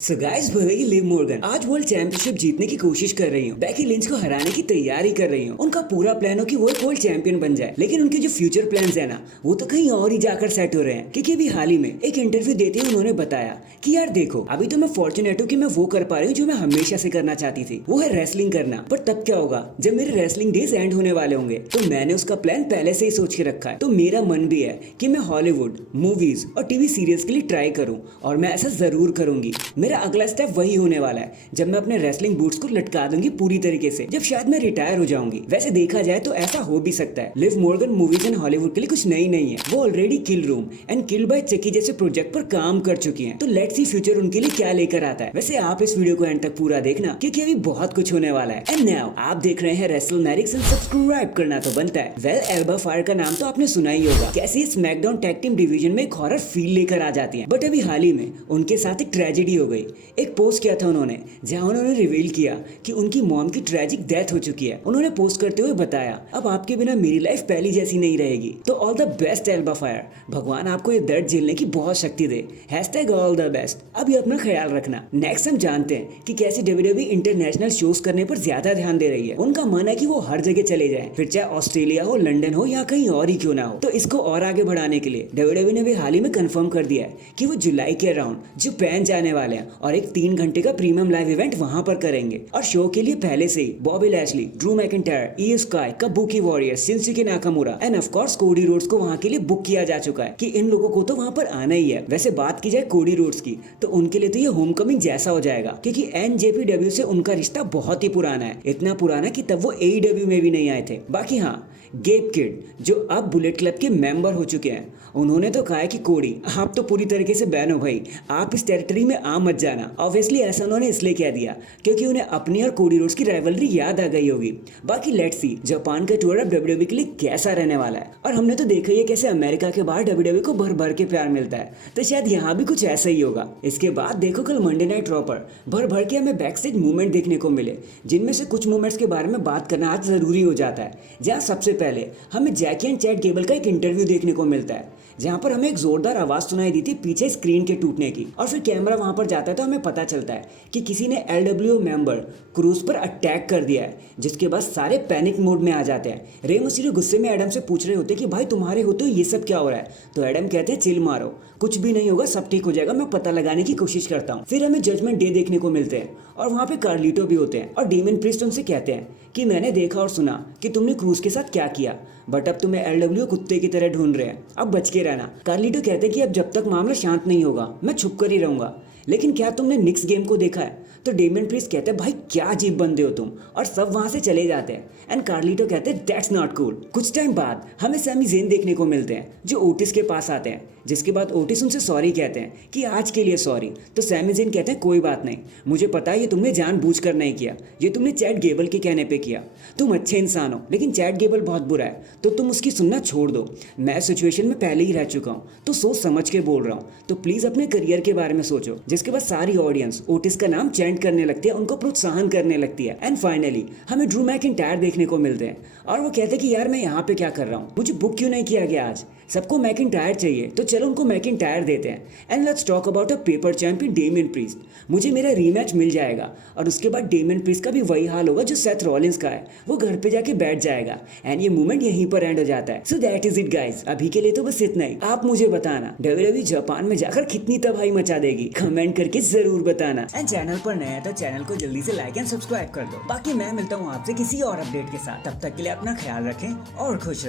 So guys भले Liv Morgan आज world championship जीतने की कोशिश कर रही हूँ, बेकी लिंच को हराने की तैयारी कर रही हूँ। उनका पूरा प्लान हो कि वो एक वर्ल्ड चैंपियन बन जाए, लेकिन उनके जो फ्यूचर प्लान्स है ना, वो तो कहीं और ही जाकर सेट हो रहे हैं। क्योंकि अभी हाल ही में एक इंटरव्यू देते हुए उन्होंने बताया कि यार देखो, अभी तो मैं फॉर्चुनेट हूँ कि मैं वो कर पा रही हूँ जो मैं हमेशा से करना चाहती थी, वो है रेसलिंग करना। पर तब क्या होगा जब मेरे रेसलिंग डेज एंड होने वाले होंगे। तो मैंने उसका प्लान पहले से ही सोच के रखा है। तो मेरा मन भी है कि मैं हॉलीवुड मूवीज और टीवी सीरियल्स के लिए ट्राई करूँ, और मैं ऐसा जरूर करूंगी। मेरा अगला स्टेप वही होने वाला है जब मैं अपने रेसलिंग बूट्स को लटका दूंगी पूरी तरीके से, जब शायद मैं रिटायर हो जाऊंगी। वैसे देखा जाए तो ऐसा हो भी सकता है। Liv Morgan movies and Hollywood के लिए कुछ नई नहीं है, वो already kill room and kill by Chucky जैसे प्रोजेक्ट पर काम कर चुकी हैं। तो लेट्स सी फ्यूचर उनके लिए क्या लेकर आता है। वैसे आप इस वीडियो को एंड तक पूरा देखना, क्योंकि अभी बहुत कुछ होने वाला है। एंड नाउ आप देख रहे हैं रेसलमैनिक्स एंड सब्सक्राइब करना तो बनता है। वेल, एल्बा फायर का नाम तो आपने सुना ही होगा। कैसी स्मैकडाउन टैग टीम डिवीजन में एक हॉरर फील लेकर आ जाती है। बट अभी हाल ही में उनके साथ एक ट्रेजेडी हो गई। एक पोस्ट किया था उन्होंने, जहां उन्होंने रिवील किया कि उनकी मॉम की ट्रेजिक डेथ हो चुकी है। उन्होंने पोस्ट करते हुए बताया, अब आपके बिना मेरी लाइफ पहली जैसी नहीं रहेगी। तो all the best Alba Fyre, भगवान आपको ये दर्द झेलने की बहुत शक्ति दे। Hashtag all the best. अभी अपना ख्याल रखना। नेक्स्ट हम जानते हैं कि कैसे डब्ल्यूडब्ल्यूई इंटरनेशनल शोज करने पर ज्यादा ध्यान दे रही है। उनका मन है कि वो हर जगह चले जाएं, फिर चाहे ऑस्ट्रेलिया हो, लंदन हो या कहीं और ही क्यों ना हो। तो इसको और आगे बढ़ाने के लिए डब्ल्यूडब्ल्यूई ने भी हाल ही में कंफर्म कर दिया है कि वो जुलाई के अराउंड जापान जाने वाले हैं और एक 3 घंटे का प्रीमियम लाइव इवेंट वहां पर करेंगे। और शो के लिए पहले से ही Bobby Lashley, Drew McIntyre, Iyo Sky, Kabuki Warriors, Shinsuke Nakamura and of course Cody Rhodes को वहां के लिए बुक किया जा चुका है कि इन लोगों को तो वहां पर आना ही है। वैसे बात की जाए कोडी रोड्स की, तो उनके लिए तो ये होमकमिंग जैसा हो जाएगा, क्योंकि एनजेपीडब्ल्यू से उनका रिश्ता बहुत ही पुराना है। इतना पुराना कि तब वो एईडब्ल्यू में भी नहीं आए थे। बाकी हाँ, गेब किड जो अब बुलेट क्लब के मेंबर हो चुके हैं, उन्होंने तो कहा है कि कोडी आप तो पूरी तरीके से बैन हो भाई, आप इस टेरिटरी में आ मत जाना। ऑब्वियसली ऐसा उन्होंने इसलिए कह दिया क्योंकि उन्हें अपनी और कोडी रोड्स की राइवलरी याद आ गई होगी। बाकी लेट्स सी जापान का टूर अब डब्ल्यूडब्ल्यूई के लिए कैसा रहने वाला है। और हमने तो देखा ही है कैसे अमेरिका के बाहर डब्ल्यूडब्ल्यूई को भर भर के प्यार मिलता है, तो शायद यहाँ भी कुछ ऐसा ही होगा। इसके बाद देखो कल मंडे नाइट रॉ पर भर भर के हमें बैक स्टेज मूवमेंट देखने को मिले, जिनमें से कुछ मूवमेंट्स के बारे में बात करना आज जरूरी हो जाता है। जहाँ सबसे पहले हमें जैकी एंड चैट गेबल का एक इंटरव्यू देखने को मिलता है, जहां पर हमें एक जोरदार आवाज सुनाई दी थी पीछे स्क्रीन के टूटने की। और फिर कैमरा वहां पर जाता है तो हमें पता चलता है कि किसी ने एलडब्ल्यूओ मेंबर क्रूज पर अटैक कर दिया है, जिसके बाद सारे पैनिक मोड में आ जाते हैं। रे मिस्टीरियो गुस्से में एडम से पूछ रहे होते कि भाई तुम्हारे होते ये सब क्या हो रहा है। तो एडम कहते हैं चिल मारो, कुछ भी नहीं होगा, सब ठीक हो जाएगा, मैं पता लगाने की कोशिश करता हूँ। फिर हमें जजमेंट डे देखने को मिलते हैं और वहाँ पे कार्लिटो भी होते हैं और डेमन प्रीस्ट उनसे कहते हैं कि मैंने देखा और सुना कि तुमने क्रूज के साथ क्या किया, बट अब तुम्हें एलडब्ल्यू कुत्ते की तरह ढूंढ रहे हैं, अब बच के रहना। कार्लिटो कहते हैं कि अब जब तक मामला शांत नहीं होगा मैं छुप कर ही रहूंगा, लेकिन क्या तुमने निक्स गेम को देखा है। तो डेमन प्रीस्ट कहते हैं भाई क्या अजीब बंदे हो तुम, और सब वहां से चले जाते हैं। एंड कार्लिटो कहते हैं दैट्स नॉट कूल। कुछ टाइम बाद हमें सैमी ज़ेन देखने को मिलते हैं जो ओटिस के पास आते हैं, जिसके बाद ओटिस उनसे सॉरी कहते हैं कि आज के लिए सॉरी। तो सैमी ज़ेन कहते हैं कोई बात नहीं, मुझे पता है ये तुमने जानबूझकर नहीं किया, ये तुमने चैट गेबल के कहने पे किया। तुम अच्छे इंसान हो, लेकिन चैट गेबल बहुत बुरा है, तो तुम उसकी सुनना छोड़ दो। मैं सिचुएशन में पहले ही रह चुका हूँ, तो सोच समझ के बोल रहा हूँ, तो प्लीज़ अपने करियर के बारे में सोचो। जिसके बाद सारी ऑडियंस ओटिस का नाम चैंट करने लगती है, उनको प्रोत्साहन करने लगती है। एंड फाइनली हमें ड्रू मैकिंटायर देखने को मिलते हैं और वो कहते हैं कि यार मैं यहाँ पे क्या कर रहा हूँ, मुझे बुक क्यों नहीं किया गया आज, सबको मैकिंटायर चाहिए, तो चलो उनको मैकिंटायर देते हैं। And let's talk about a paper champion Damien priest. मुझे मेरा रीमैच मिल जाएगा और उसके बाद डेमियन प्रीस्ट का भी वही हाल होगा जो सेथ रॉलिंस का है, वो घर पे जाके बैठ जाएगा। एंड ये मूवमेंट यहीं पर एंड हो जाता है। So that is it guys, अभी के लिए तो बस इतना ही। आप मुझे बताना डब्ल्यूडब्ल्यूई जापान में जाकर कितनी तबाही मचा देगी, कमेंट करके जरूर बताना। एंड चैनल पर नया है तो चैनल को जल्दी से लाइक एंड सब्सक्राइब कर दो। बाकी मैं मिलता हूँ आपसे किसी और अपडेट के साथ, तब तक के लिए अपना ख्याल रखें और खुश रहें।